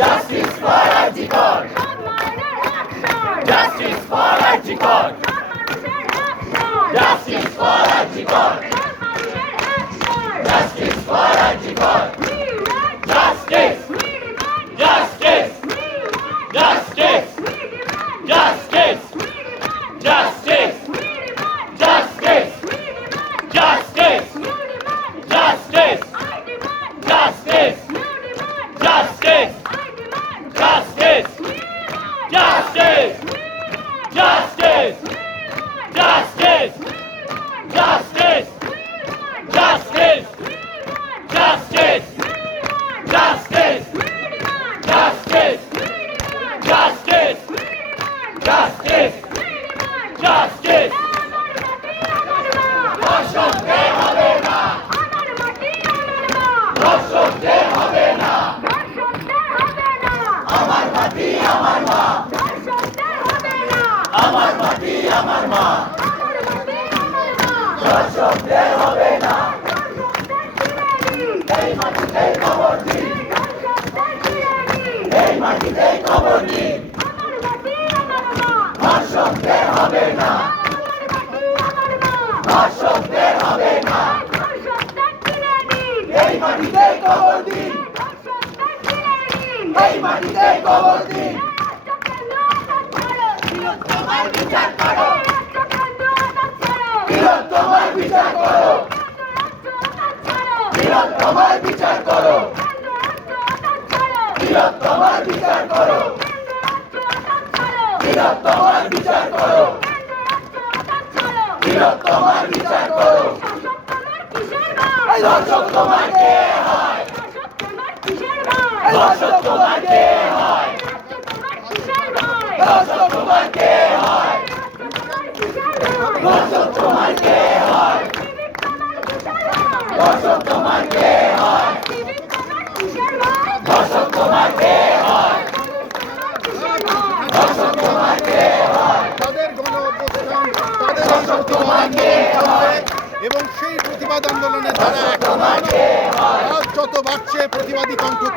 Justice for Archikor! Justice for Archikor! আমার মাটি আমার মা আমার হবে না এই মাটিতে কবর দিন এই মাটিতে না দিন। তোমার বিচার করো ছাড়ো তোমার বিচার করো ছাড়ো তোমার বিচার করো ছাড়ো তোমার বিচার করো ছাড়ো তোমার বিচার করো রাষ্ট্র তোমার বিচার করো শাসক তোমার কে হয় শাসক তোমার কে হয় রাষ্ট্র তোমার তাদের গণ তাদের এবং সেই প্রতিবাদ আন্দোলনের ধারা যত বাড়ছে প্রতিবাদী কণ্ঠ